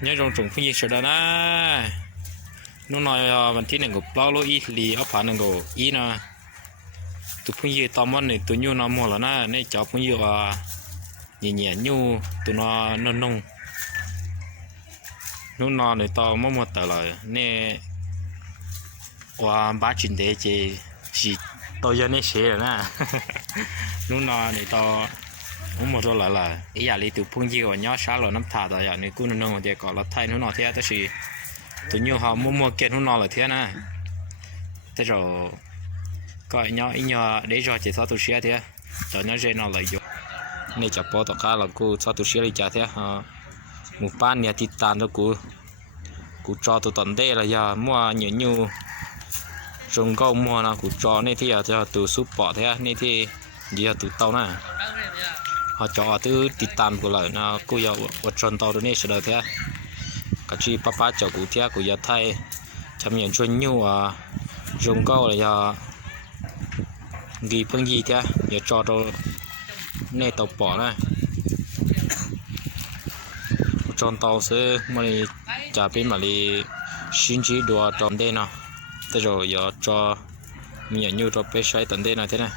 nhớ trong trùng phun gì sửa đó na nó nóiวันที่หนึ่งก็ปล่อยลูกอีหลีเอาผ่านหนึ่งก็อีนะตัวphun gìตอมวันนี่ตัวยูน้ำมัวแล้วนะในจอบphun gìว่าnhẹ nhẹยูตัวน้อนนงนู้นนอนในตอมมัวแต่เลยเนี่ยว่าบ้าจินเดจจีตัวยันนี่เสียนะนู้นนอนในตอผมหมดแล้วล่ะไอ้ยาลีตัวพุ่งยี่ว่าย่อช้าหล่อน้ำตาแต่อย่างนี้กูนงเดียวก่อนเราไทยนู้นนอนเท่าแต่สิตัวยูเขามัวเกล็ดนู้นนอนเลยเท่านะแต่เราก็ย่ออีย่อได้รอจีซ้อตัวเสียเท่าตอนนี้เจนนอนเลยอยู่ในจับปอตัวข้าเรากูซ้อตัวเสียเลยจ้าเท่าหมู่บ้านเนี่ยติดตามตัวกูจอตัวตอนเด้ละยามัวเหนียวยูจงก็มัวนะกูจอในที่จะตัวซุปปอเท่าในที่เดียวตัวเต้านะhọ cho từ tít tàn của lại na cô yêu vật tròn tàu đấy sẽ được thế cả chi papa cho cụ thế cụ yêu thay chăm nhận chuyên nhu dùng câu là giờ ghi phân gì thế giờ cho đồ nè tàu bỏ này tròn tàu sẽ mới trả bên mà đi xin chỉ đùa tròn đây nào tới rồi giờ cho mình nhận nhu cho bé xoay tận đây này thế này